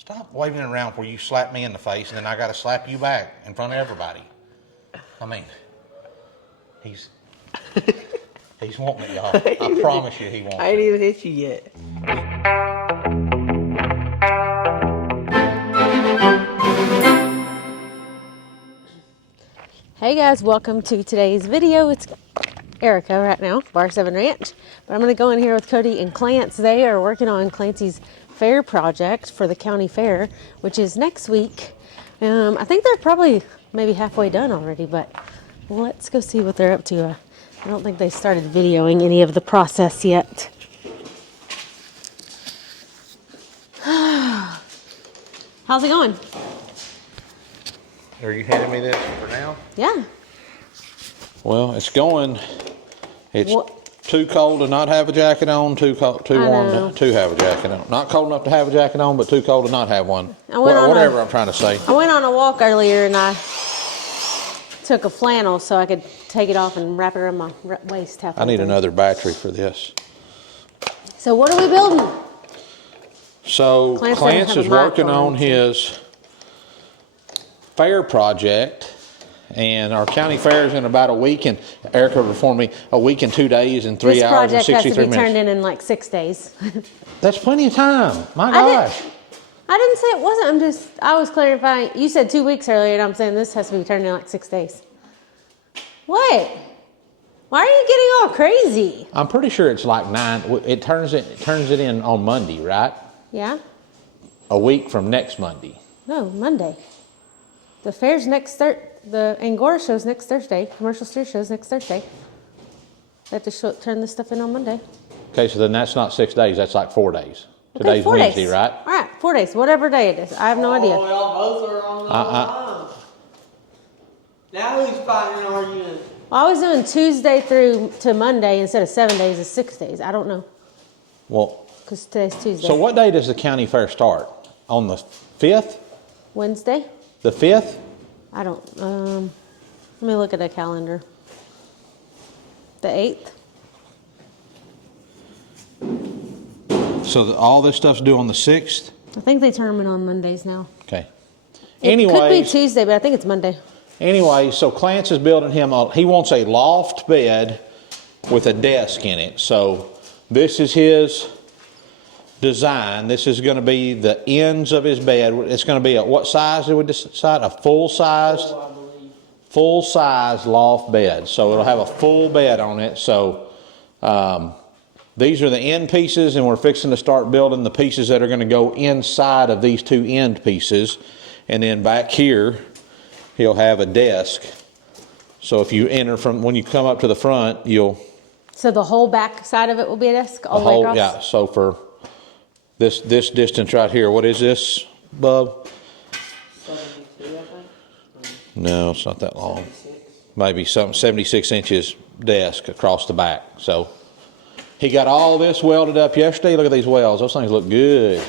Stop waving it around where you slap me in the face and then I got to slap you back in front of everybody. I mean, he's wanting it, y'all. I promise you he wants it. I ain't even hit you yet. Hey guys, welcome to today's video. It's Erica right now, Bar 7 Ranch. But I'm going to go in here with Cody and Clance. They are working on Clancy's fair project for the county fair, which is next week. I think they're probably maybe halfway done already, but let's go see what they're up to. I don't think they started videoing any of the process yet. How's it going? Are you handing me this for now? Yeah. Well, it's going. It's too cold to not have a jacket on, too warm to have a jacket on. Not cold enough to have a jacket on, but too cold to not have one. Whatever I'm trying to say. I went on a walk earlier and I took a flannel so I could take it off and wrap it around my waist. I need another battery for this. So what are we building? So Clance is working on his fair project. And our county fair is in about a week, and Erica informed me a week and 2 days and 3 hours and 63 minutes. This project has to be turned in like 6 days. That's plenty of time. My gosh. I didn't say it wasn't. I was clarifying. You said 2 weeks earlier, and I'm saying this has to be turned in like 6 days. What? Why are you getting all crazy? I'm pretty sure it's like 9. It turns it in on Monday, right? Yeah. A week from next Monday. No, Monday. The fair's next Thursday. The Angora show's next Thursday. Commercial steer show's next Thursday. They have to turn this stuff in on Monday. Okay, so then that's not 6 days. That's like 4 days. Okay, Today's 4 Wednesday, days. right? All right, 4 days. Whatever day it is. I have no idea. Y'all both are on the line. Now who's fighting and arguing? Well, I was doing Tuesday through to Monday instead of 7 days is 6 days. I don't know. Well, because today's Tuesday. So what day does the county fair start? On the 5th? Wednesday? The 5th? I don't, let me look at the calendar. The 8th? So all this stuff's due on the 6th? I think they turn them in on Mondays now. Okay. It could be Tuesday, but I think it's Monday. Anyway, so Clance is building him he wants a loft bed with a desk in it. So this is his design. This is going to be the ends of his bed. It's going to be what size did we decide? A full-size loft bed. So it'll have a full bed on it. So these are the end pieces, and we're fixing to start building the pieces that are going to go inside of these two end pieces. And then back here, he'll have a desk. So if you enter when you come up to the front, So the whole back side of it will be a desk all the way across? Yeah, so for this distance right here, what is this, Bub? 72, I think. No, it's not that long. Maybe something 76 inches desk across the back. So he got all this welded up yesterday. Look at these welds. Those things look good.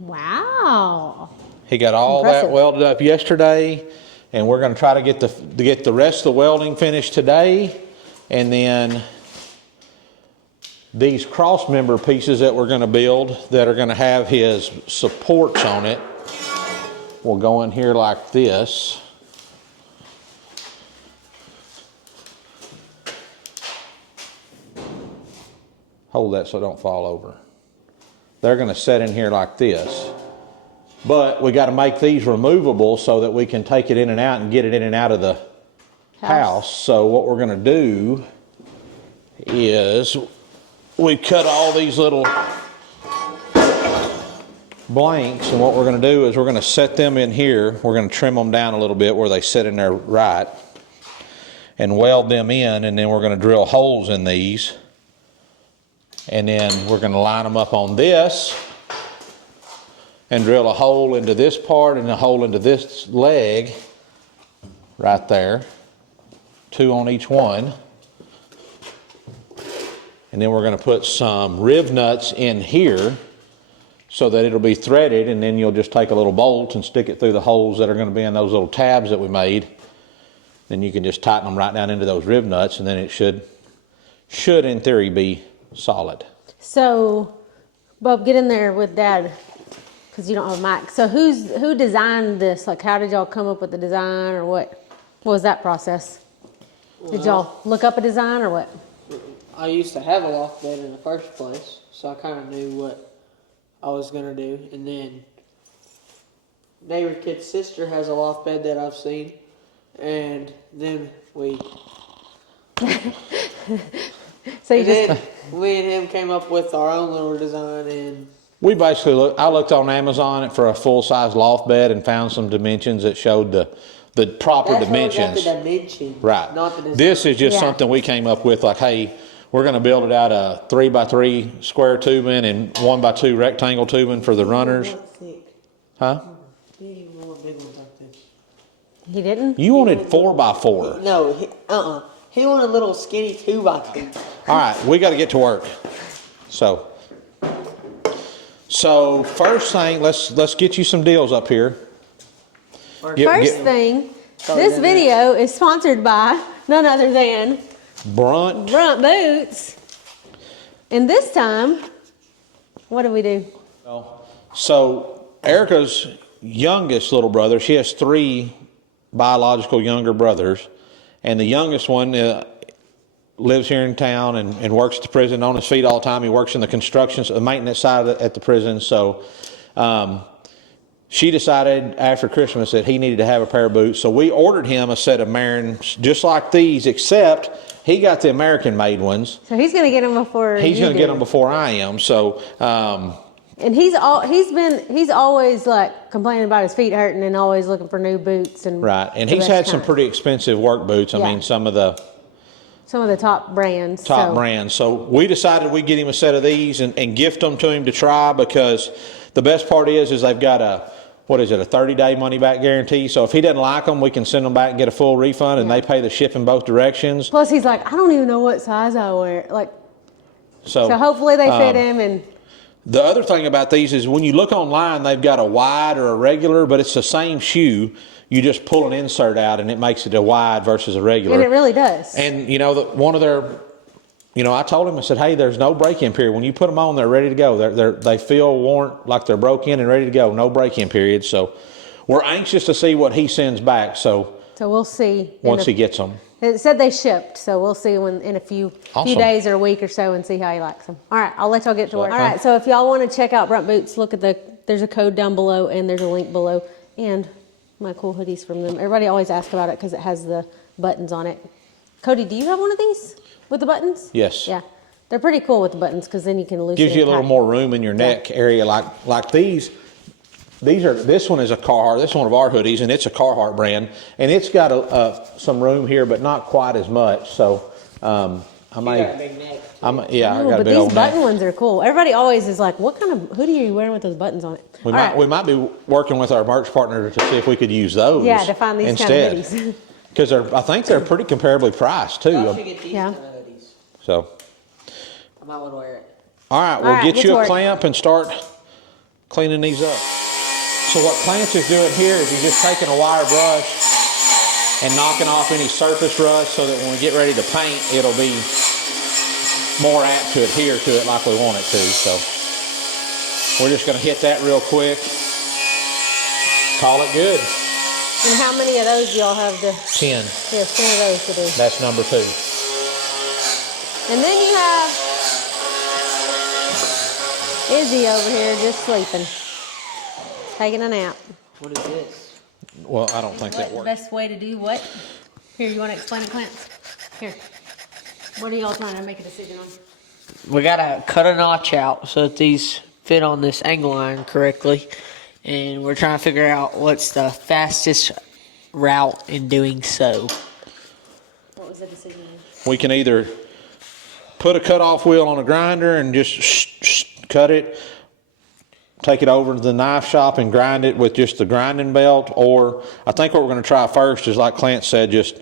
Wow. He got all that welded up yesterday, and we're going to try to get the rest of the welding finished today, and then these cross member pieces that we're going to build that are going to have his supports on it will go in here like this. Hold that so it don't fall over. They're going to set in here like this. But we got to make these removable so that we can take it in and out and get it in and out of the house. So what we're going to do is we cut all these little blanks, and what we're going to do is we're going to set them in here. We're going to trim them down a little bit where they sit in there right and weld them in, and then we're going to drill holes in these, and then we're going to line them up on this and drill a hole into this part and a hole into this leg right there, 2 on each one. And then we're going to put some riv nuts in here so that it'll be threaded, and then you'll just take a little bolt and stick it through the holes that are going to be in those little tabs that we made. Then you can just tighten them right down into those riv nuts, and then it should in theory be solid. So Bub, get in there with Dad, because you don't have a mic. So who designed this? Like, how did y'all come up with the design, or what? What was that process? Did y'all look up a design, or what? I used to have a loft bed in the first place, so I kind of knew what I was gonna do. And then neighbor kid's sister has a loft bed that I've seen, and then we. So you And just then we and him came up with our own little design, and We basically I looked on Amazon for a full-size loft bed and found some dimensions that showed the proper that's where we got dimensions. the dimension, Right. not the design. This is just Yeah. something we came up with, like, hey, we're going to build it out of 3x3 square tubing and 1x2 rectangle tubing for the runners. Huh? He wanted big ones like this. he didn't. You wanted 4x4. No, he wanted a little skinny 2x2. All right, we got to get to work. So first thing, let's get you some deals up here. First thing, this video is sponsored by none other than Brunt. Brunt Boots. And this time, what do we do? So Erica's youngest little brother, she has 3 biological younger brothers, and the youngest one lives here in town and works at the prison on his feet all the time. He works in the construction, the maintenance side at the prison. So she decided after Christmas that he needed to have a pair of boots. So we ordered him a set of Marins just like these, except he got the American-made ones. So he's going to get them before He's you going to do. get them before I am. So And he's always like complaining about his feet hurting and always looking for new boots and right, and the he's best had some kind. pretty expensive work boots. I Yeah. mean, some of the top brands. top brands. So we decided we'd get him a set of these and gift them to him to try, because the best part is they've got a 30-day money-back guarantee. So if he doesn't like them, we can send them back and get a full refund, and they pay the shipping both directions. Plus, he's like, I don't even know what size I wear. Like, so hopefully they fit him. And The other thing about these is when you look online, they've got a wide or a regular, but it's the same shoe. You just pull an insert out, and it makes it a wide versus a regular. it really does. And, one of their, I told him, I said, hey, there's no break-in period. When you put them on, they're ready to go. They feel worn, like they're broke in and ready to go. No break-in period. So we're anxious to see what he sends back. So we'll see. Once he gets them. It said they shipped, so we'll see in a few days or a week or so and see how he likes them. All right, I'll let y'all get to work. All right, so if y'all want to check out Brunt Boots, look at there's a code down below and there's a link below. And my cool hoodies from them. Everybody always asks about it because it has the buttons on it. Cody, do you have one of these with the buttons? Yes. Yeah, they're pretty cool with the buttons because then you can loosen Gives you a and little tighten. more room in your neck area, like these. This one is a Carhartt. This is one of our hoodies, and it's a Carhartt brand, and it's got some room here, but not quite as much. So I may. You got a big neck. I Ooh, got a but big these old button neck. ones are cool. Everybody always is like, "What kind of hoodie are you wearing with those buttons on it?" We All might right. be working with our merch partner to see if we could use those. Yeah, to find these instead. kind of hoodies. Because I think they're pretty comparably priced too. I should get these Yeah. kind of hoodies. So, I might would wear it. all right, we'll All right, get get you to a work. clamp and start cleaning these up. So what Clancy's doing here is he's just taking a wire brush and knocking off any surface rust so that when we get ready to paint, it'll be more apt to adhere to it like we want it to. So we're just going to hit that real quick. Call it good. And how many of those y'all have to? 10. Yeah, 10 of those to do. That's number 2. And then you have Izzy over here just sleeping, taking a nap. What is this? Well, I don't think that The works. best way to do what? Here, you want to explain it, Clance? Here. What are y'all trying to make a decision on? We gotta cut a notch out so that these fit on this angle line correctly. And we're trying to figure out what's the fastest route in doing so. What was the decision? We can either put a cutoff wheel on a grinder and just cut it, take it over to the knife shop and grind it with just the grinding belt, or I think what we're going to try first is, like Clint said, just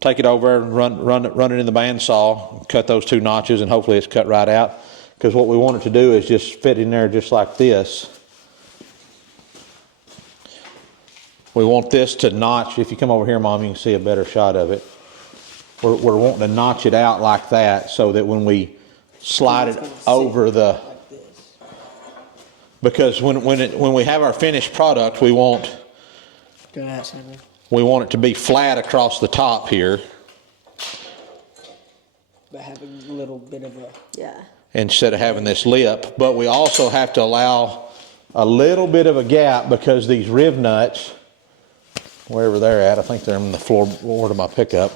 take it over and run it in the bandsaw, cut those 2 notches, and hopefully it's cut right out. Because what we want it to do is just fit in there just like this. We want this to notch. If you come over here, Mom, you can see a better shot of it. We're wanting to notch it out like that so that when we slide it over the... Like this. Because when we have our finished product, we want it to be flat across the top here. But having a little bit of a instead of having this lip. But we also have to allow a little bit of a gap because these riv nuts, wherever they're at, I think they're in the floorboard of my pickup.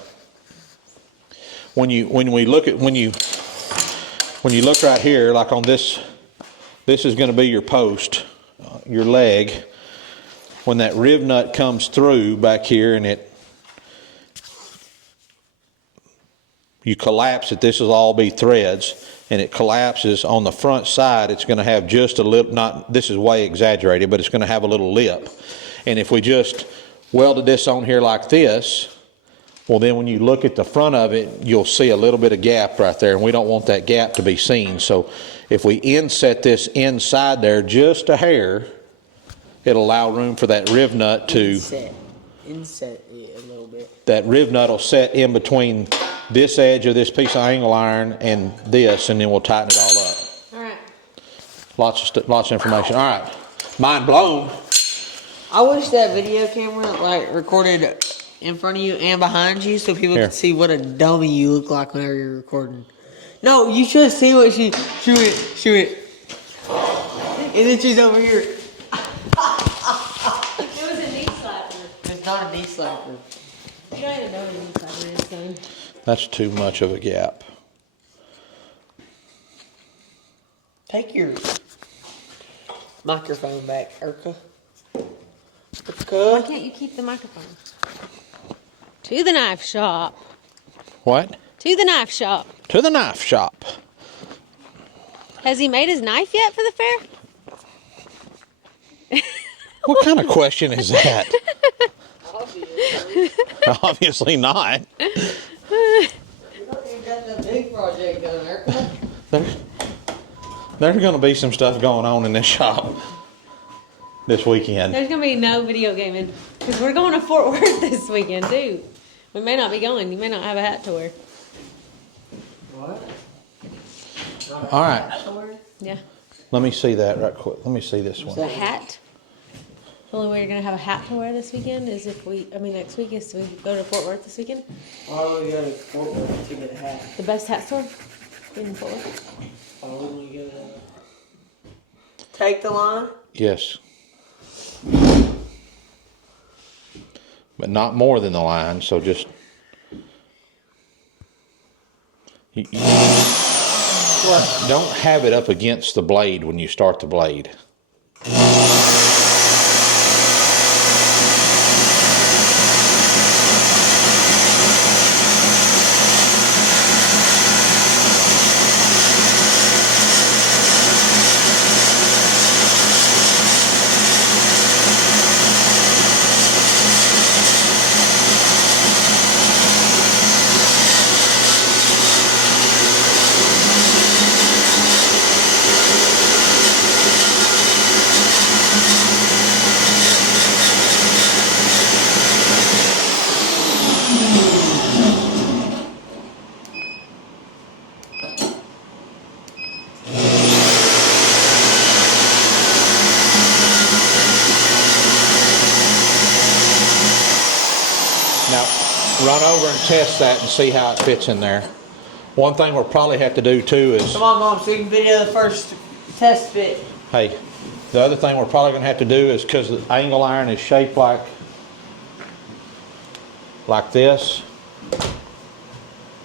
When you look right here, like on this is going to be your post, your leg. When that riv nut comes through back here and you collapse it, this will all be threads, and it collapses on the front side. It's going to have just a little, this is way exaggerated, but it's going to have a little lip. And if we just welded this on here like this, well, then when you look at the front of it, you'll see a little bit of gap right there, and we don't want that gap to be seen. So if we inset this inside there just a hair, it'll allow room for that riv nut to inset it a little bit. That riv nut will set in between this edge of this piece of angle iron and this, and then we'll tighten it all up. All right. Lots of information. All right, mind blown. I wish that video camera like recorded in front of you and behind you, so people could see what a dummy you look like whenever you're recording. No, you should see what she went, and then she's over here. It was a knee slapper. It's not a knee slapper. You don't even know what a knee slapper is, son. That's too much of a gap. Take your microphone back, Erica. Why can't you keep the microphone? To the knife shop. What? To the knife shop. To the knife shop. Has he made his knife yet for the fair? What kind of question is that? Obviously not. You got that big project done, Erica. There's going to be some stuff going on in this shop this weekend. There's going to be no video gaming because we're going to Fort Worth this weekend, too. We may not be going. You may not have a hat to wear. What? All right. Yeah. Let me see that right quick. Let me see this one. The hat. The only way you're going to have a hat to wear this weekend is next week is we go to Fort Worth this weekend. Why would we go to Fort Worth to get a hat? The best hat store in Fort Worth. Why wouldn't we go there? Take the line? Yes. But not more than the line, so just... Don't have it up against the blade when you start the blade. Run over and test that and see how it fits in there. One thing we'll probably have to do too is... Come on, Mom, so you can video the first test fit. Hey, the other thing we're probably going to have to do is, because the angle iron is shaped like this,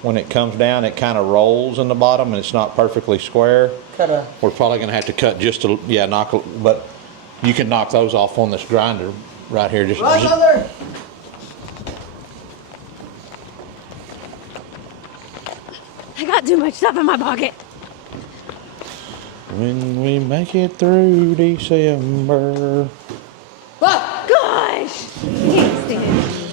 when it comes down it kind of rolls in the bottom and it's not perfectly square. We're probably going to have to cut just a, but you can knock those off on this grinder right here. Just right under. I got too much stuff in my pocket. When we make it through December. Oh, gosh! I can't stand it.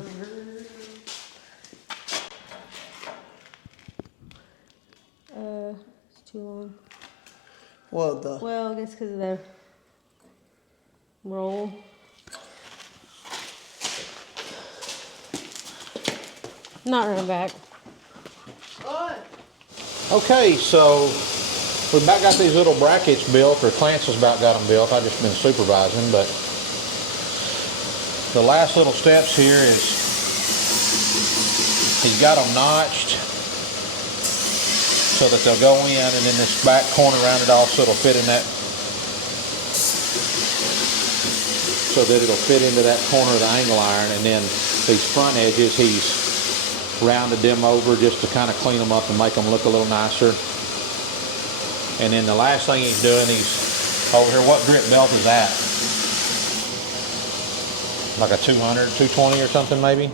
It's too long. Well, I guess because of the roll. Not running back. What? Okay, so We've about got these little brackets built, or Clance has about got them built. I've just been supervising, but the last little steps here is he's got them notched so that they'll go in, and then this back corner around it off so it'll fit in that, so that it'll fit into that corner of the angle iron. And then these front edges, he's rounded them over just to kind of clean them up and make them look a little nicer. And then the last thing he's doing, he's over here, what grit belt is that? Like a 200, 220 or something maybe?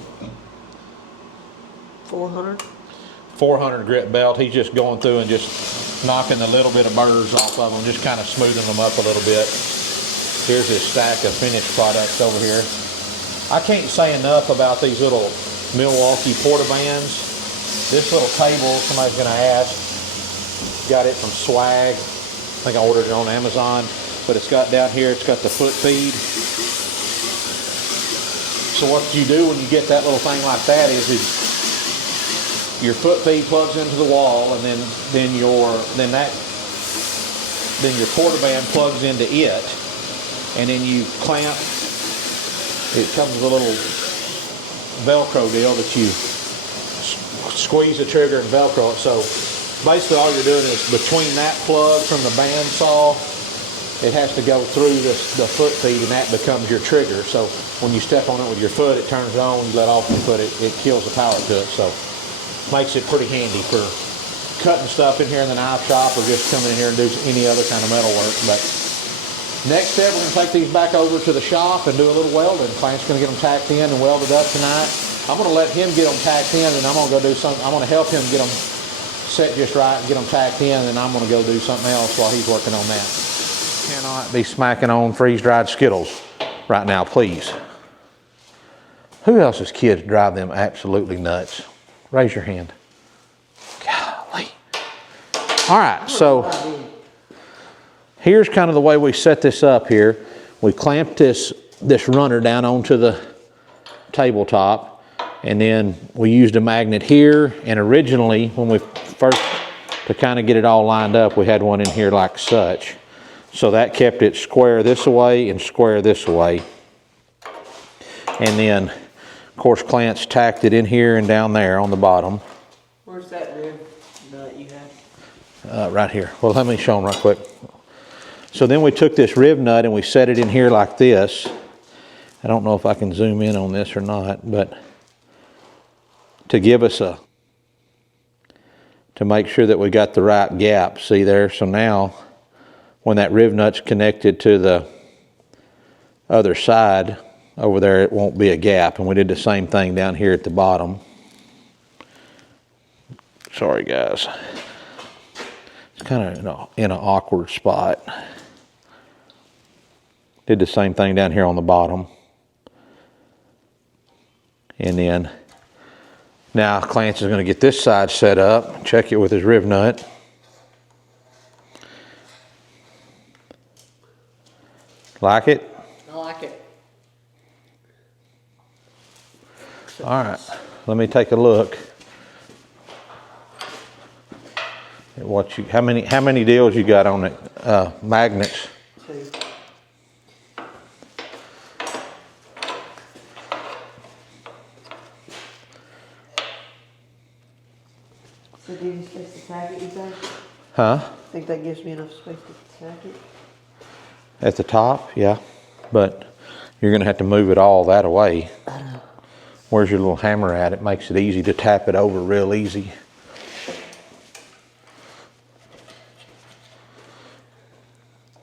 400. 400 grit belt. He's just going through and just knocking a little bit of burrs off of them, just kind of smoothing them up a little bit. Here's his stack of finished products over here. I can't say enough about these little Milwaukee Portabands. This little table, somebody's going to ask, got it from Swag. I think I ordered it on Amazon, but it's got down here, it's got the foot feed. So what you do when you get that little thing like that is your foot feed plugs into the wall, and then your Portaband plugs into it, and then you clamp. It comes with a little Velcro deal that you squeeze the trigger and Velcro it. So basically all you're doing is between that plug from the bandsaw, it has to go through the foot feed, and that becomes your trigger. So when you step on it with your foot, it turns it on. When you let off your foot, it kills the power to it. So makes it pretty handy for cutting stuff in here in the knife shop, or just coming in here and do any other kind of metal work. But next step, we're going to take these back over to the shop and do a little welding. Client's going to get them tacked in and welded up tonight. I'm going to let him get them tacked in, and I'm going to go do something. I'm going to help him get them set just right and get them tacked in, and I'm going to go do something else while he's working on that. Cannot be smacking on freeze-dried Skittles right now, please. Who else's kids drive them absolutely nuts? Raise your hand. Golly. All right, so here's kind of the way we set this up here. We clamped this runner down onto the tabletop, and then we used a magnet here. And originally, when we first, to kind of get it all lined up, we had one in here like such. So that kept it square this way and square this way. And then, of course, Clance tacked it in here and down there on the bottom. Where's that rib nut you have? Right here. Well, let me show them right quick. So then we took this rib nut and we set it in here like this. I don't know if I can zoom in on this or not, but to give us to make sure that we got the right gap. See there? So now, when that rib nut's connected to the other side over there, it won't be a gap. And we did the same thing down here at the bottom. Sorry guys, it's kind of in an awkward spot. Did the same thing down here on the bottom. And then now Clance is going to get this side set up, check it with his rib nut. Like it? I like it. All right, let me take a look at what you, how many deals you got on it, magnets? 2. So do you need space to tack it, you think? Huh? Think that gives me enough space to tack it? At the top, yeah, but you're gonna have to move it all that away. I know. Where's your little hammer at? It makes it easy to tap it over real easy.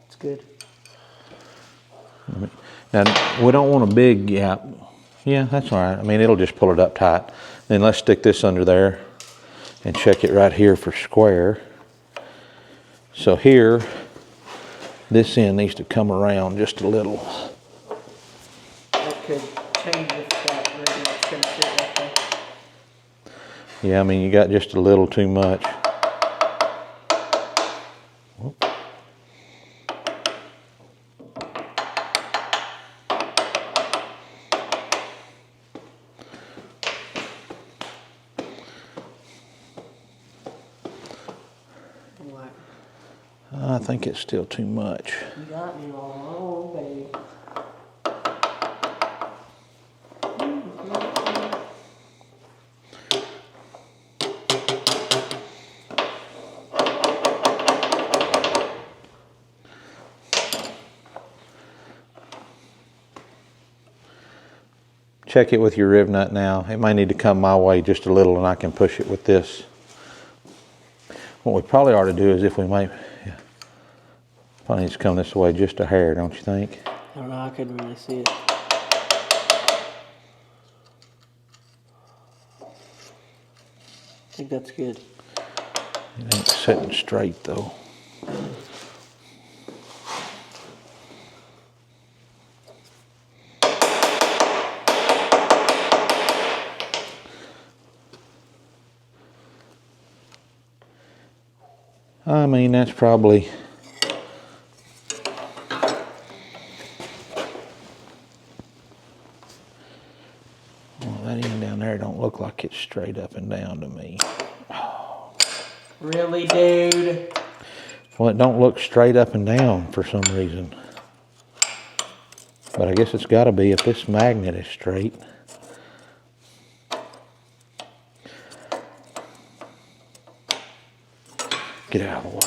It's good. Now, we don't want a big gap. Yeah, that's all right. I mean, it'll just pull it up tight. Then let's stick this under there and check it right here for square. So here, this end needs to come around just a little. That could change if that maybe it's going to fit right there. Yeah, I mean, you got just a little too much. think it's still too much. You got me all wrong, baby. Check it with your riv nut now. It may need to come my way just a little and I can push it with this. What we probably ought to do is if we may, yeah, probably needs to come this way just a hair, don't you think? I don't know, I couldn't really see it. I think that's good. It ain't sitting straight though. I mean, that's probably, well, that end down there don't look like it's straight up and down to me. Really, dude? Well, it don't look straight up and down for some reason. But I guess it's got to be if this magnet is straight. Get out of the way.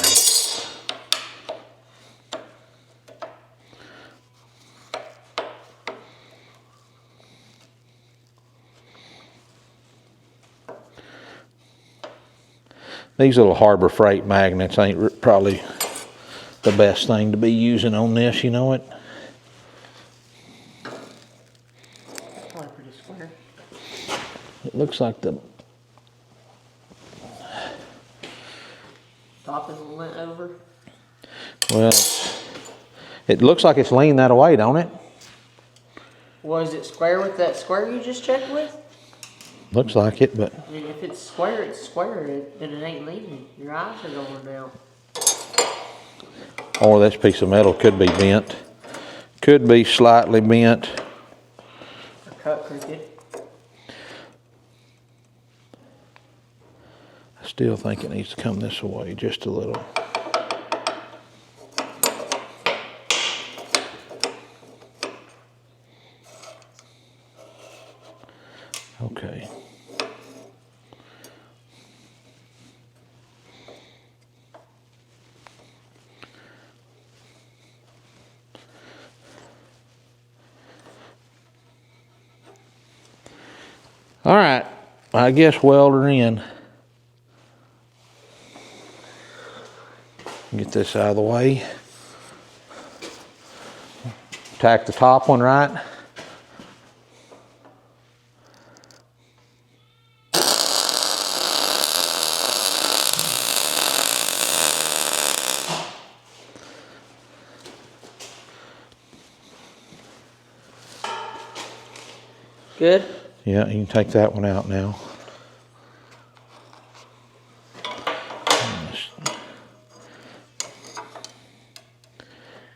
These little Harbor Freight magnets ain't probably the best thing to be using on this, you know it? Probably pretty square. It looks like the Top is lent over. well, it looks like it's leaned that way, don't it? Was it square with that square you just checked with? Looks like it, but I mean, if it's square, it's square, and it ain't leaning. Your eyes are going down. or this piece of metal could be bent. Could be slightly bent. Or cut crooked. I still think it needs to come this way just a little. Okay. All right, I guess welder in. Get this out of the way. Tack the top one right. Good? Yeah, you can take that one out now.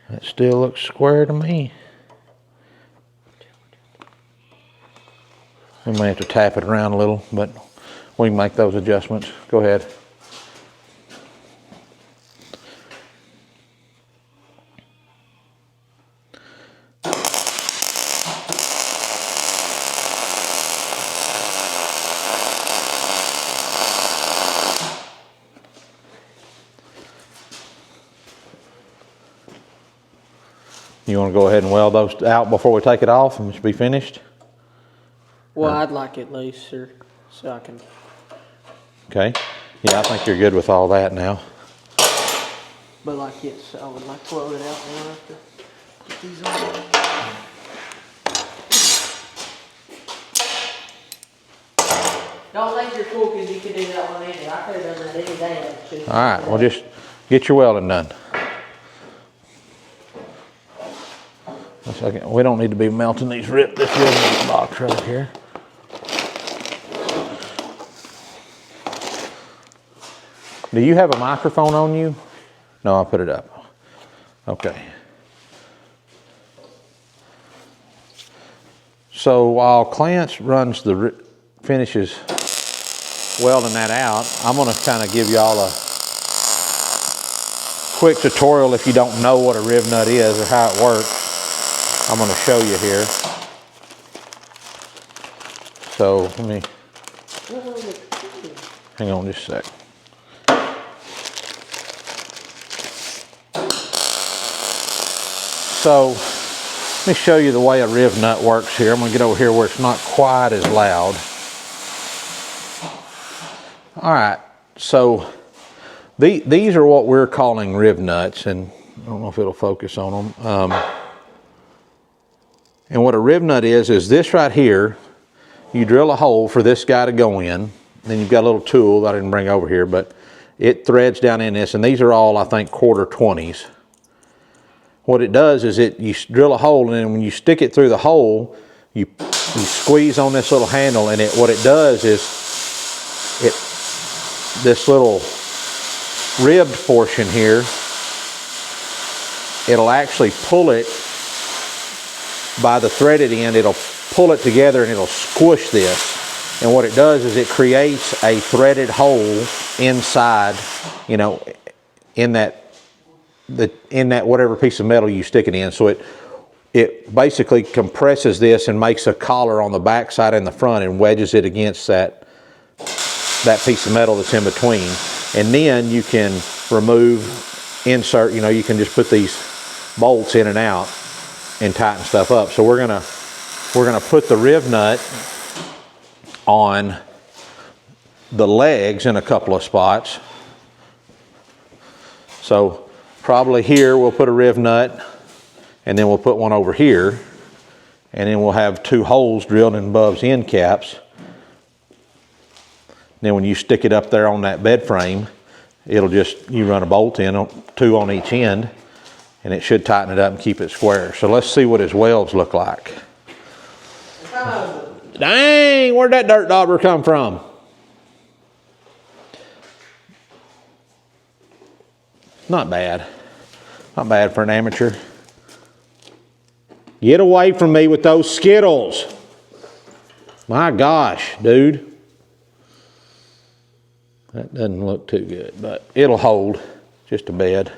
That still looks square to me. We may have to tap it around a little, but we can make those adjustments. Go ahead. You want to go ahead and weld those out before we take it off and just be finished? Well, I'd like it looser so I can. Okay. Yeah, I think you're good with all that now. But like, yes, I would like to weld it out now after get these on. Don't think you're cool because you can do that one handed. I could have done that any day. All right, well just get your welding done. A second. We don't need to be melting this rivet box right here. Do you have a microphone on you? No, I'll put it up. Okay. So while Clarence runs finishes welding that out, I'm going to kind of give y'all a quick tutorial if you don't know what a riv nut is or how it works. I'm going to show you here. So let me, hang on just a sec. So let me show you the way a riv nut works here. I'm going to get over here where it's not quite as loud. All right, so these are what we're calling riv nuts, and I don't know if it'll focus on them. And what a riv nut is this right here. You drill a hole for this guy to go in. Then you've got a little tool that I didn't bring over here, but it threads down in this, and these are all, I think, 1/4 20s. What it does is you drill a hole, and then when you stick it through the hole, you squeeze on this little handle, and what it does is this little ribbed portion here, it'll actually pull it by the threaded end. It'll pull it together and it'll squish this. And what it does is it creates a threaded hole inside, you know, in that whatever piece of metal you stick it in. So it basically compresses this and makes a collar on the back side and the front and wedges it against that piece of metal that's in between. And then you can insert, you know, you can just put these bolts in and out and tighten stuff up. So we're gonna put the riv nut on the legs in a couple of spots. So probably here we'll put a riv nut, and then we'll put one over here, and then we'll have 2 holes drilled in Bub's end caps. Then when you stick it up there on that bed frame, you run a bolt in, 2 on each end, and it should tighten it up and keep it square. So let's see what his welds look like. Dang, where'd that dirt dauber come from? Not bad. Not bad for an amateur. Get away from me with those Skittles. My gosh, dude. That doesn't look too good, but it'll hold just a bed.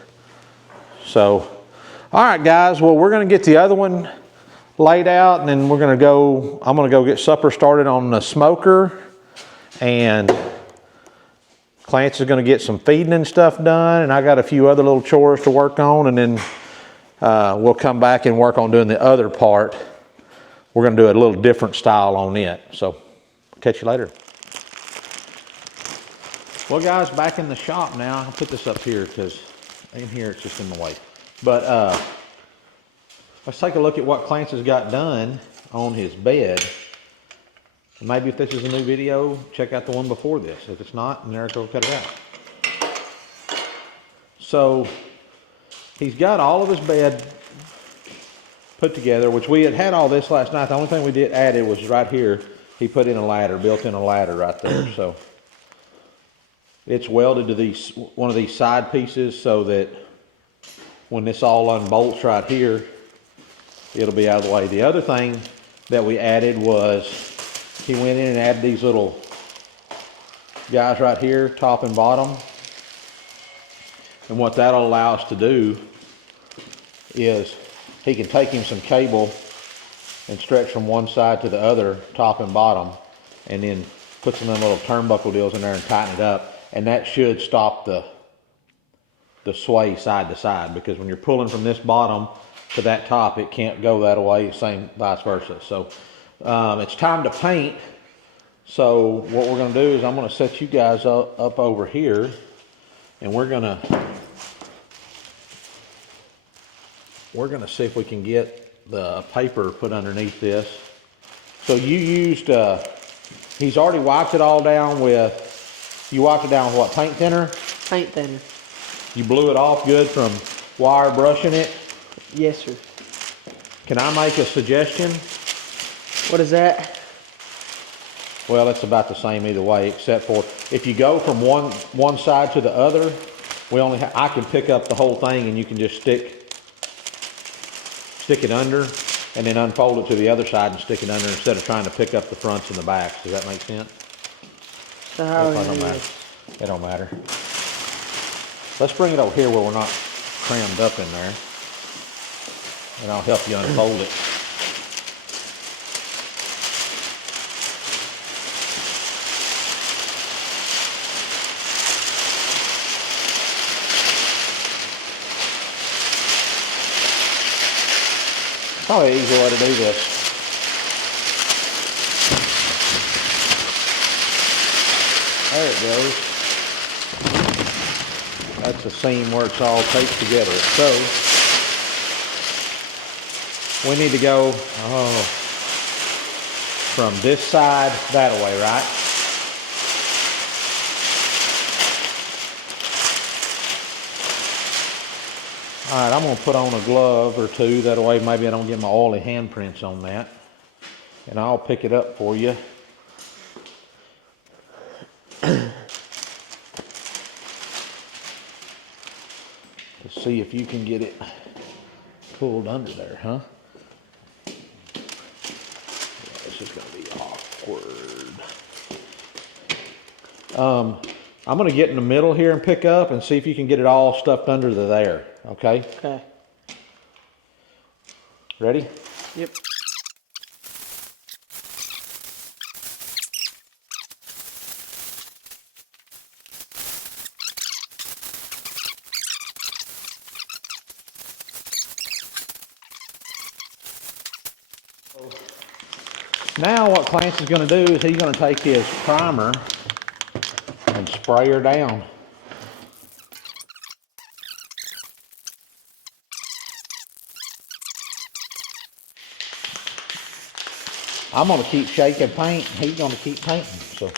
So, all right, guys. Well, we're going to get the other one laid out, and then I'm going to go get supper started on the smoker, and Clance is going to get some feeding and stuff done, and I got a few other little chores to work on, and then we'll come back and work on doing the other part. We're going to do a little different style on it. So, catch you later. Well, guys, back in the shop now. I'll put this up here because in here it's just in the way. But let's take a look at what Clance has got done on his bed. And maybe if this is a new video, check out the one before this. If it's not, then Eric will cut it out. So he's got all of his bed put together, which we had all this last night. The only thing we added was right here. He put in a ladder, built in a ladder right there. So it's welded to one of these side pieces so that when this all unbolts right here, it'll be out of the way. The other thing that we added was he went in and added these little guys right here, top and bottom. And what that'll allow us to do is he can take him some cable and stretch from one side to the other, top and bottom, and then put some of them little turnbuckle deals in there and tighten it up. And that should stop the sway side to side, because when you're pulling from this bottom to that top, it can't go that way, same vice versa. So it's time to paint. So what we're going to do is I'm going to set you guys up over here, and we're going to see if we can get the paper put underneath this. So you used he's already wiped it all down with. You wiped it down with what, paint thinner? Paint thinner. You blew it off good from wire brushing it? Yes, sir. Can I make a suggestion? What is that? Well, it's about the same either way, except for if you go from one side to the other, I can pick up the whole thing, and you can just stick it under and then unfold it to the other side and stick it under instead of trying to pick up the fronts and the backs. Does that make sense? So how It don't matter. It don't matter. Let's bring it over here where we're not crammed up in there. And I'll help you unfold it. Probably an easy way to do this. There it goes. That's the seam where it's all taped together. So we need to go from this side that way, right? All right, I'm gonna put on a glove or two, that way maybe I don't get my oily handprints on that. And I'll pick it up for you. To see if you can get it pulled under there, huh? Yeah, this is gonna be awkward. I'm gonna get in the middle here and pick up and see if you can get it all stuffed under there, okay? Okay. Ready? Yep. Now what Clancy's going to do is he's going to take his primer and spray her down. I'm going to keep shaking paint. He's going to keep painting. So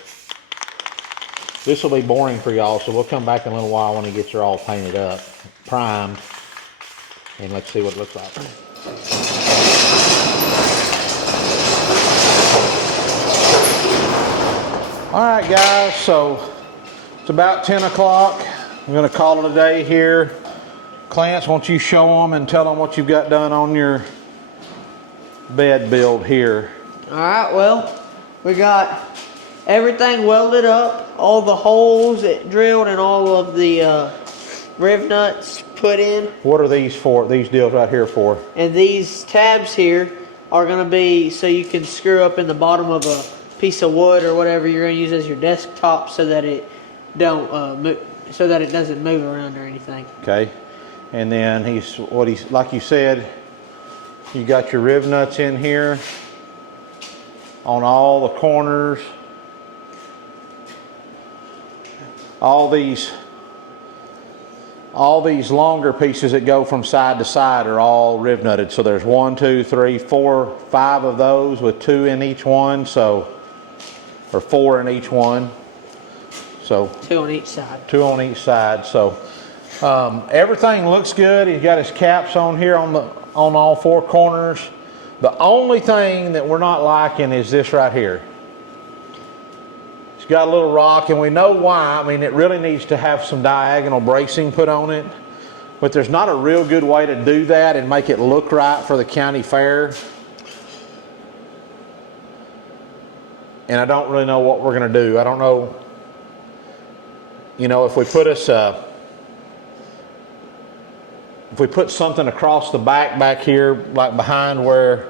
this will be boring for y'all, so we'll come back in a little while when he gets her all painted up, primed, and let's see what it looks like. All right, guys, so it's about 10 o'clock. I'm going to call it a day here. Clance, why don't you show them and tell them what you've got done on your bed build here. All right, well, we got everything welded up, all the holes that drilled and all of the riv nuts put in. What are these for, these deals right here for? And these tabs here are going to be so you can screw up in the bottom of a piece of wood or whatever you're going to use as your desktop, so that it doesn't move around or anything. Okay, and then he's like you said, you got your riv nuts in here on all the corners. All these longer pieces that go from side to side are all riv nutted. So there's 1, 2, 3, 4, 5 of those with 2 in each one. So, or 4 in each one. So 2 on each side. 2 on each side. So everything looks good. He's got his caps on here on all 4 corners. The only thing that we're not liking is this right here. It's got a little rock, and we know why. I mean, it really needs to have some diagonal bracing put on it, but there's not a real good way to do that and make it look right for the county fair. And I don't really know what we're going to do. I don't know, you know, if we put something across the back here, like behind where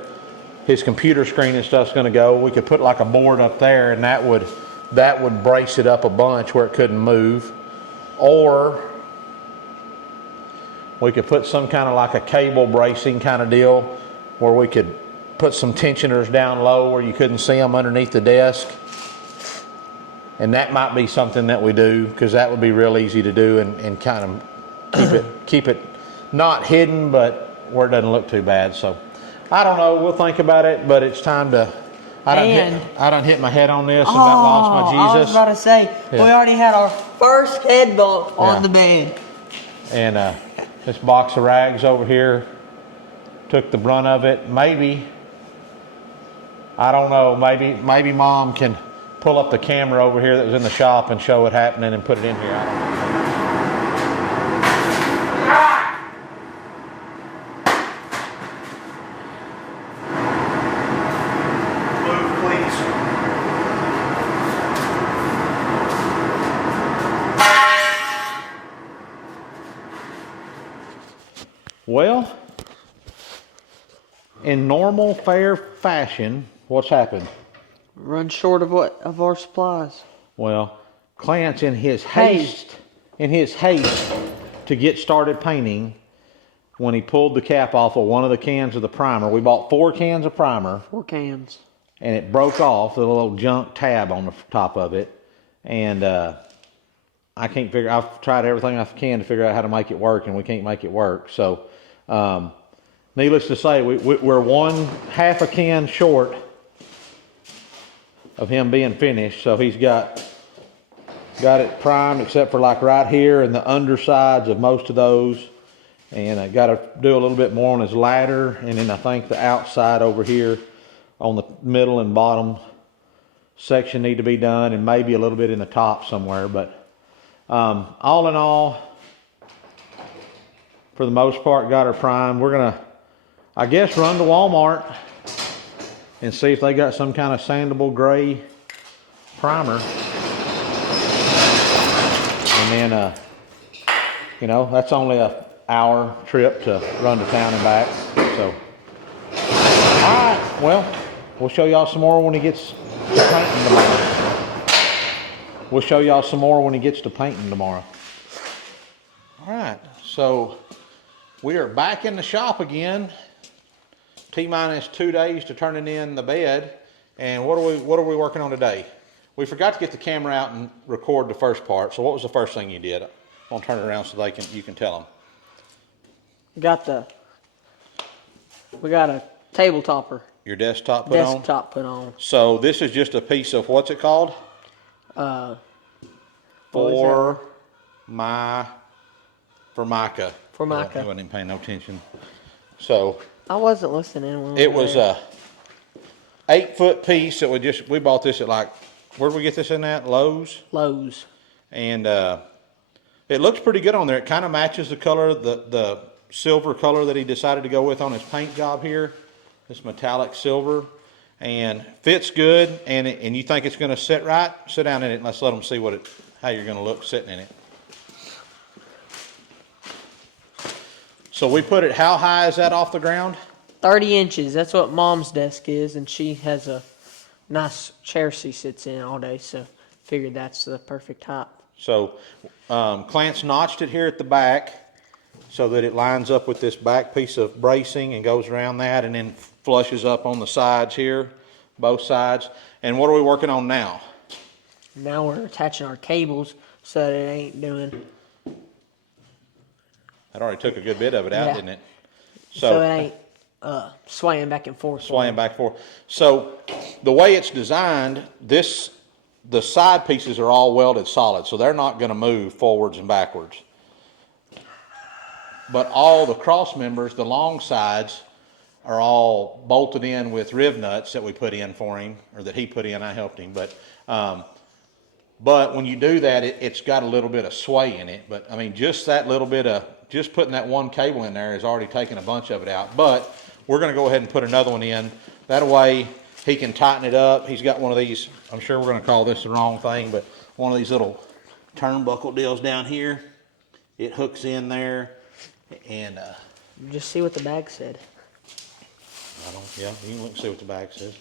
his computer screen and stuff's going to go, we could put like a board up there, and that would brace it up a bunch where it couldn't move. Or we could put some kind of like a cable bracing kind of deal where we could put some tensioners down low where you couldn't see them underneath the desk. And that might be something that we do, because that would be real easy to do and kind of keep it not hidden, but where it doesn't look too bad. So I don't know, we'll think about it, but it's time to, I done hit my head on this and about lost my Jesus. I was about to say, we already had our first head bump on the bed. And this box of rags over here took the brunt of it. Maybe, I don't know, maybe Mom can pull up the camera over here that was in the shop and show it happening and put it in here. I don't know. Well, in normal, fair fashion, what's happened? Run short of what? Of our supplies. Well, Clarence, in his haste to get started painting, when he pulled the cap off of one of the cans of the primer, we bought 4 cans of primer. 4 cans. And it broke off with a little junk tab on the top of it. And I can't figure, I've tried everything I can to figure out how to make it work, and we can't make it work. So, needless to say, we're 1/2 a can short of him being finished. So he's got it primed except for like right here and the undersides of most of those. And I got to do a little bit more on his ladder, and then I think the outside over here on the middle and bottom section need to be done, and maybe a little bit in the top somewhere. But all in all, for the most part, got her primed. We're gonna, I guess, run to Walmart and see if they got some kind of sandable gray primer. And then, you know, that's only a hour trip to run to town and back. So, all right, well, we'll show y'all some more when he gets to painting tomorrow. We'll show y'all some more when he gets to painting tomorrow. All right, so we are back in the shop again. T-minus 2 days to turning in the bed. And what are we working on today? We forgot to get the camera out and record the first part. So what was the first thing you did? I'm gonna turn it around so you can tell them. We got a table topper. Your desktop put on? Desktop put on. So this is just a piece of, what's it called? Formica. Formica. I wasn't even paying no attention. So I wasn't listening. It was a 8-foot piece that we bought this at, like, where did we get this in at? Lowe's? Lowe's. And it looks pretty good on there. It kind of matches the color, the silver color that he decided to go with on his paint job here. This metallic silver. And fits good. And you think it's going to sit right? Sit down in it and let's let them see how you're going to look sitting in it. So we put it, how high is that off the ground? 30 inches. That's what Mom's desk is, and she has a nice chair she sits in all day, so figured that's the perfect height. So Clarence notched it here at the back so that it lines up with this back piece of bracing and goes around that, and then flushes up on the sides here, both sides. And what are we working on now? Now we're attaching our cables so that it ain't doing... That already took a good bit of it out, didn't it? So it ain't swaying back and forth. Swaying back and forth. So the way it's designed, the side pieces are all welded solid, so they're not going to move forwards and backwards. But all the cross members, the long sides, are all bolted in with riv nuts that we put in for him, or that he put in. I helped him, but when you do that, it's got a little bit of sway in it. But I mean, just that little bit of, just putting that one cable in there has already taken a bunch of it out. But we're going to go ahead and put another one in. That way he can tighten it up. He's got one of these, I'm sure we're going to call this the wrong thing, but one of these little turnbuckle deals down here. It hooks in there, and just see what the bag said. Yeah, you can look and see what the bag says.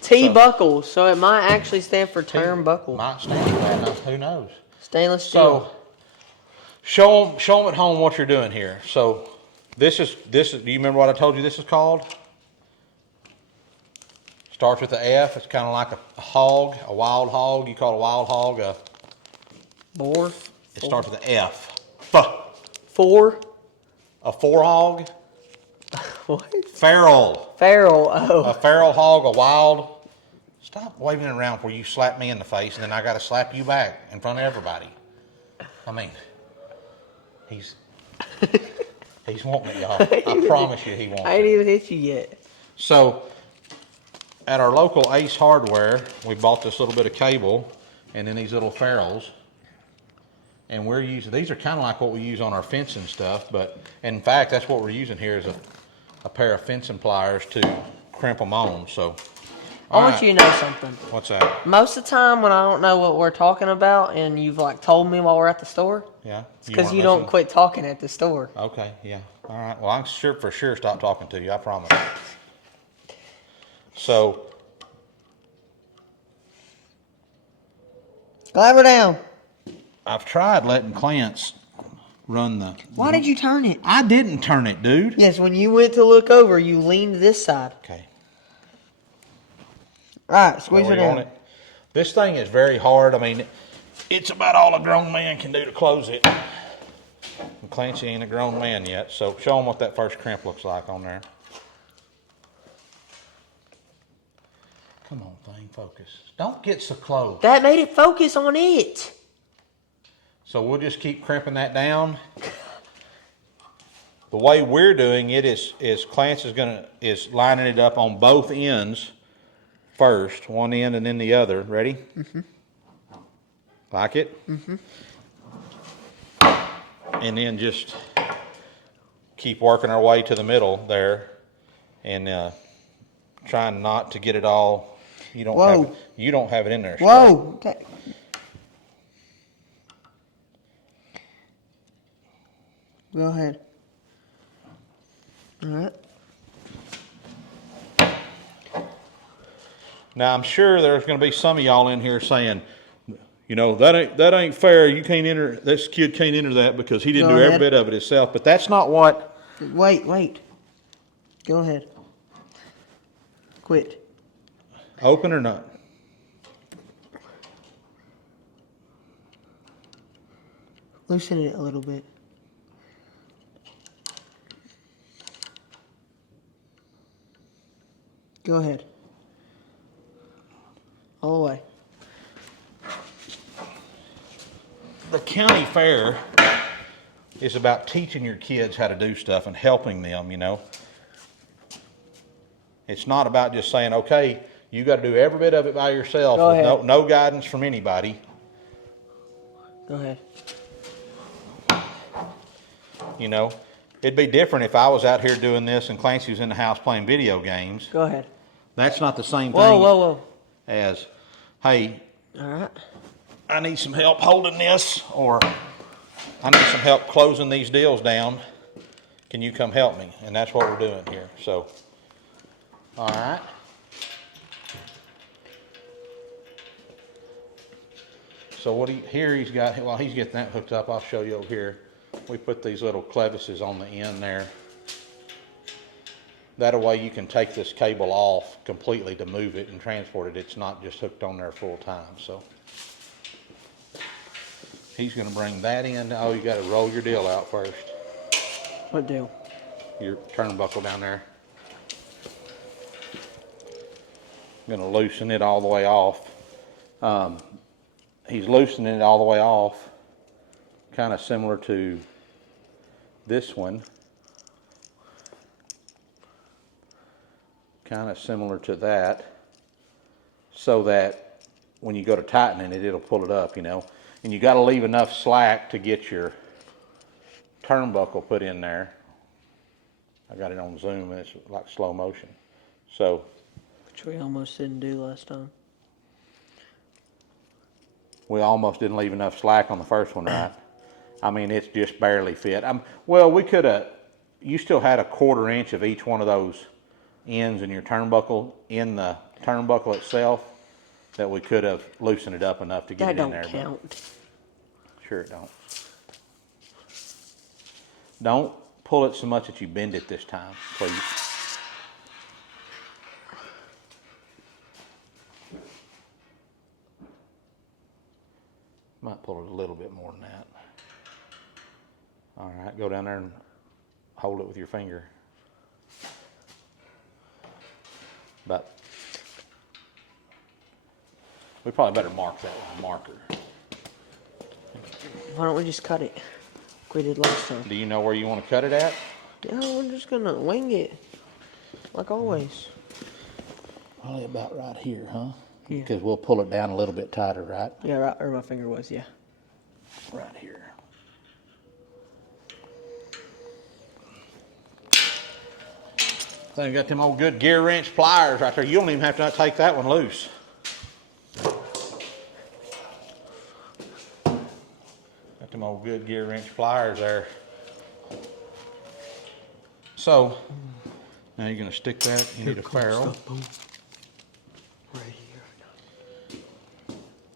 T-buckle, so it might actually stand for turnbuckle. Might stand for that, who knows? Stainless steel. So show them at home what you're doing here. So this is. Do you remember what I told you this is called? Starts with the F. It's kind of like a hog, a wild hog. You call a wild hog a boar. It starts with the F. Four. A forehog. What? Feral. Feral. Oh. A feral hog. A wild. Stop waving it around before you slap me in the face, and then I got to slap you back in front of everybody. I mean, he's wanting it, y'all. I promise you he wants it. I ain't even hit you yet. So, at our local Ace Hardware, we bought this little bit of cable and then these little ferrules. And we're using, these are kind of like what we use on our fencing stuff, but in fact, that's what we're using here is a pair of fencing pliers to crimp them on. So, I want you to know something. What's that? Most of the time when I don't know what we're talking about and you've like told me while we're at the store, Yeah. it's because weren't you don't listening? quit talking at the store. Okay, yeah. All right. Well, I'm for sure stop talking to you. I promise. So, Clamber down. I've tried letting Clance run the. Why did you turn it? I didn't turn it, dude. Yes, when you went to look over, you leaned this side. Okay. All right, squeeze Where her you want down. it? This thing is very hard. I mean, it's about all a grown man can do to close it. And Clancy ain't a grown man yet, so show him what that first crimp looks like on there. Come on, thing, focus. Don't get so close. That made it focus on it. So we'll just keep crimping that down. The way we're doing it is Clance is lining it up on both ends first, one end and then the other. Ready? Mm-hmm. Like it? Mm-hmm. And then just keep working our way to the middle there, and trying not to get it all. You don't have it in there. Whoa! Go ahead. All right. Now I'm sure there's going to be some of y'all in here saying, you know, that ain't fair. You can't enter. This kid can't enter that because he didn't do every bit of it himself. But that's not what. Wait. Go ahead. Quit. Open or not? Loosen it a little bit. Go ahead. All the way. The county fair is about teaching your kids how to do stuff and helping them, you know. It's not about just saying, okay, you got to do every bit of it by yourself with no guidance from anybody. Go ahead. You know, it'd be different if I was out here doing this and Clancy was in the house playing video games. Go ahead. That's not the same thing Whoa. as, hey, All right. I need some help holding this, or I need some help closing these deals down. Can you come help me? And that's what we're doing here. So, all right. So here he's got, while he's getting that hooked up, I'll show you over here. We put these little clevises on the end there. That way you can take this cable off completely to move it and transport it. It's not just hooked on there full time. So he's going to bring that in. Oh, you got to roll your deal out first. What deal? Your turnbuckle down there. I'm going to loosen it all the way off. He's loosening it all the way off, kind of similar to this one. Kind of similar to that, so that when you go to tightening it, it'll pull it up, you know. And you got to leave enough slack to get your turnbuckle put in there. I got it on zoom and it's like slow motion. So, which we almost didn't do last time. We almost didn't leave enough slack on the first one, right? I mean, it's just barely fit. Well, we could have, you still had a 1/4 inch of each one of those ends in your turnbuckle, in the turnbuckle itself, that we could have loosened it up enough to get it in there. That don't count. Sure it don't. Don't pull it so much that you bend it this time, please. Might pull it a little bit more than that. All right, go down there and hold it with your finger. But we probably better mark that with a marker. Why don't we just cut it? Like we did last time. Do you know where you want to cut it at? Yeah, we're just gonna wing it, like always. Probably about right here, huh? Yeah. Because we'll pull it down a little bit tighter, right? Yeah, right where my finger was, yeah. Right here. They got them old good gear wrench pliers right there. You don't even have to take that one loose. Got them old good gear wrench pliers there. So, now you're going to stick that. You need a ferrule. Boom. Right here.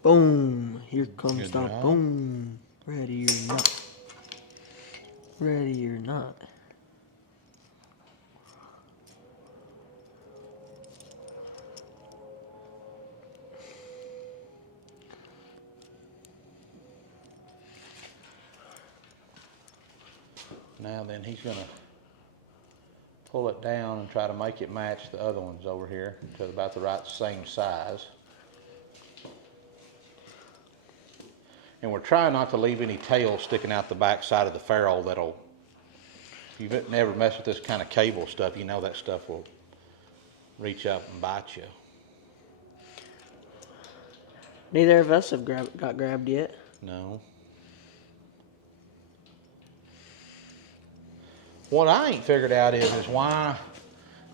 Boom. Here comes Good the job. boom. Ready or not. Ready or not. Now then he's going to pull it down and try to make it match the other ones over here to about the right same size. And we're trying not to leave any tail sticking out the back side of the ferrule that'll, if you've never messed with this kind of cable stuff, you know that stuff will reach up and bite you. Neither of us have got grabbed yet. No. What I ain't figured out is why,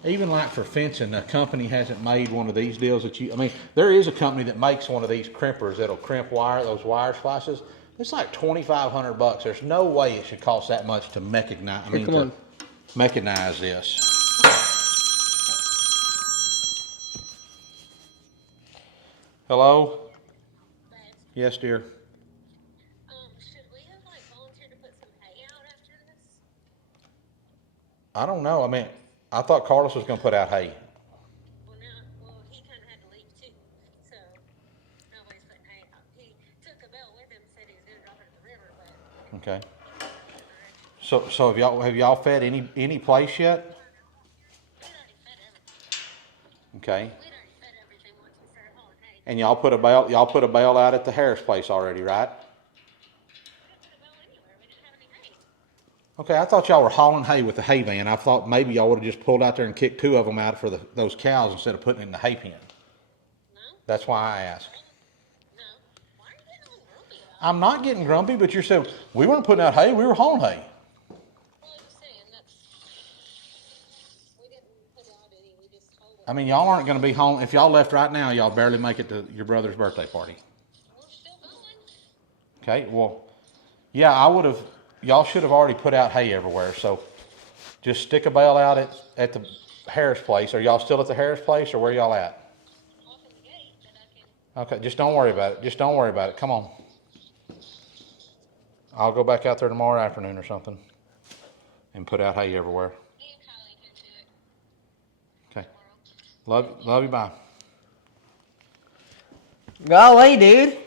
even like for fencing, a company hasn't made one of these deals that I mean, there is a company that makes one of these crimpers that'll crimp wire, those wire slices. It's like $2,500. There's no way it should cost that much to mechanize this. Hello? Yes, dear. Should we have like volunteered to put some hay out after this? I don't know. I mean, I thought Carlos was going to put out hay. Well, he kind of had to leave too, so nobody's putting hay out. He took a bale with him, said he was going to drop it in the river, but. Okay. So have y'all fed any place yet? We'd already fed everything. Okay. We'd already fed everything once we started hauling hay. And y'all put a bale out at the Harris place already, right? We didn't put a bale anywhere. We didn't have any hay. Okay, I thought y'all were hauling hay with the hay van. I thought maybe y'all would have just pulled out there and kicked 2 of them out for those cows instead of putting it in the hay pen. No? That's why I asked. No. Why are you getting all grumpy about it? I'm not getting grumpy, but you said we weren't putting out hay, we were hauling hay. Well, I'm just saying that we didn't put out any. We just hauled it. I mean, y'all aren't going to be home. If y'all left right now, y'all barely make it to your brother's birthday party. We're still going. Okay, well, yeah, y'all should have already put out hay everywhere, so just stick a bale out at the Harris place. Are y'all still at the Harris place, or where y'all at? Off in the gate, but I can. Okay, just don't worry about it. Just don't worry about it. Come on. I'll go back out there tomorrow afternoon or something and put out hay everywhere. Me and Kylie can do it Okay. tomorrow. Love you, bye. Golly, dude.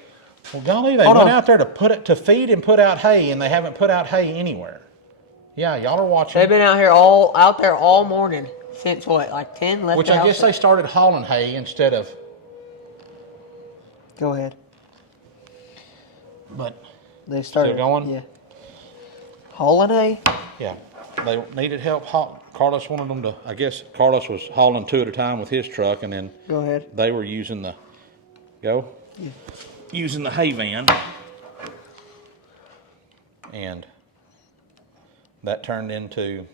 Well, golly, they Hold went on. out there to feed and put out hay, and they haven't put out hay anywhere. Yeah, y'all are watching. They've been out there all morning. Since what, like 10? Left Which the I house guess they started hauling hay instead of. Go ahead. But They started. Still going? Yeah. Hauling hay? yeah, they needed help. Carlos wanted them to. I guess Carlos was hauling 2 at a time with his truck, and then Go ahead. they were using the using the hay van, and that turned into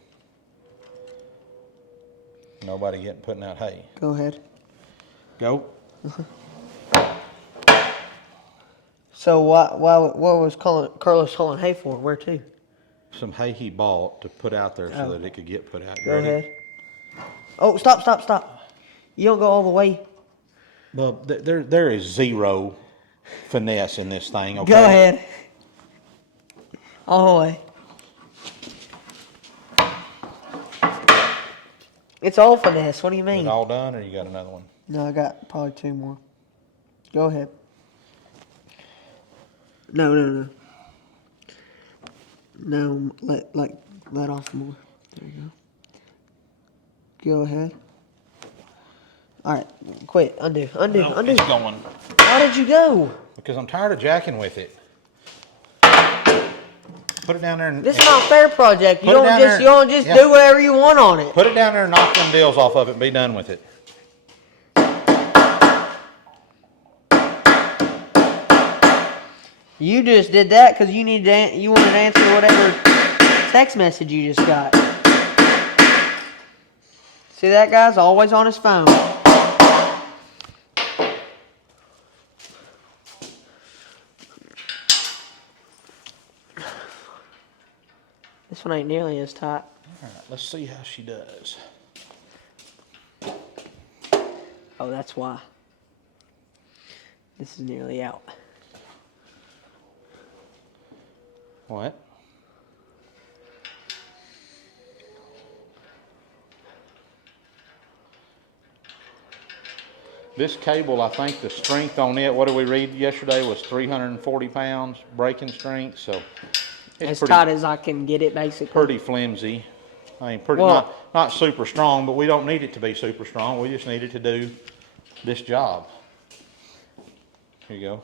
nobody putting out hay. Go ahead. Go. So what was Carlos hauling hay for? Where to? Some hay he bought to put out there so Oh. that it could get put out. You Go ready? ahead. Oh, stop. You don't go all the way. Well, there is zero finesse in this thing. Okay. Go ahead. All the way. It's all finesse. What do you Is mean? it all done, or you got another one? No, I got probably 2 more. Go ahead. No. No, let off more. There you go. Go ahead. All right, quit. Undo. No, it's going. How did you go? Because I'm tired of jacking with it. Put it down there and This is not a fair project. You Put it don't down just there. Yeah. do whatever you want on it. put it down there and knock them deals off of it and be done with it. You just did that because you wanted to answer whatever text message you just got. See that guy's always on his phone. This one ain't nearly as tight. Alright, let's see how she does. Oh, that's why. This is nearly out. What? This cable, I think the strength on it, what did we read yesterday, was 340 pounds breaking strength, so As pretty, tight as I can get it, basically. pretty flimsy. I mean, pretty Well, not super strong, but we don't need it to be super strong. We just need it to do this job. Here you go.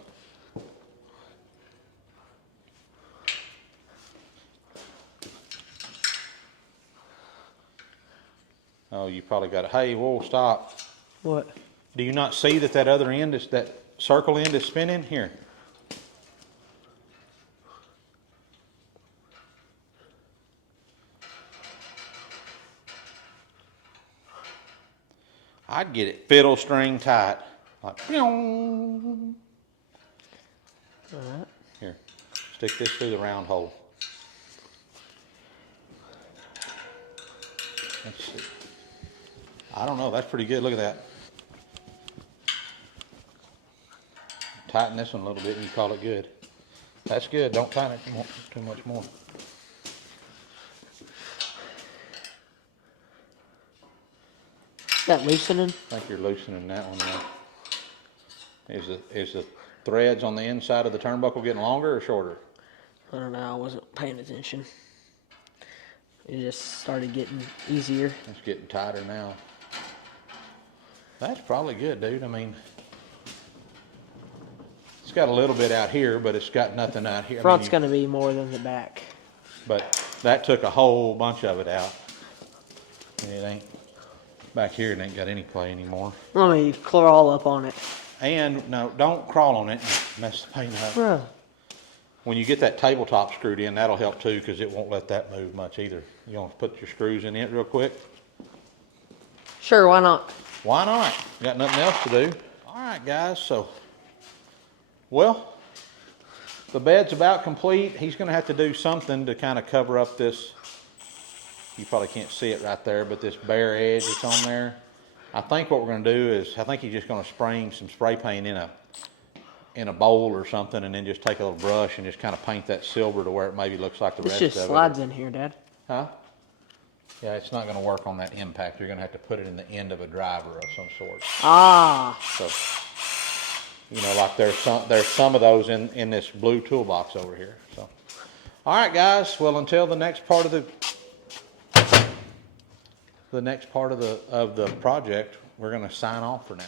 Oh, you probably got it. Hey, whoa, stop. what? Do you not see that other end is, that circle end is spinning? Here. I'd get it fiddle string tight. Like, Alright. here, stick this through the round hole. Let's see. I don't know, that's pretty good. Look at that. Tighten this one a little bit and you call it good. That's good. Don't tighten it too much more. Is that loosening? I think you're loosening that one now. Is the threads on the inside of the turnbuckle getting longer or shorter? I don't know. I wasn't paying attention. It just started getting easier. It's getting tighter now. That's probably good, dude. I mean, it's got a little bit out here, but it's got nothing out here. Front's going to be more than the back. But that took a whole bunch of it out. It ain't, back here it ain't got any play anymore. Let me crawl up on it. And no, don't crawl on it and mess the paint up. Bruh. When you get that tabletop screwed in, that'll help too, because it won't let that move much either. You want to put your screws in it real quick? Sure, why not? Why not? Got nothing else to do. All right, guys, so, well, the bed's about complete. He's going to have to do something to kind of cover up this. You probably can't see it right there, but this bare edge that's on there. I think what we're going to do is, I think he's just going to spray some spray paint in a bowl or something, and then just take a little brush and just kind of paint that silver to where it maybe looks like the This rest of it. just slides in here, Dad. Huh? Yeah, it's not going to work on that impact. You're going to have to put it in the end of a driver of some sort. Ah. So, you know, like there's some of those in this blue toolbox over here. So, all right, guys. Well, until the next part of the project, we're going to sign off for now.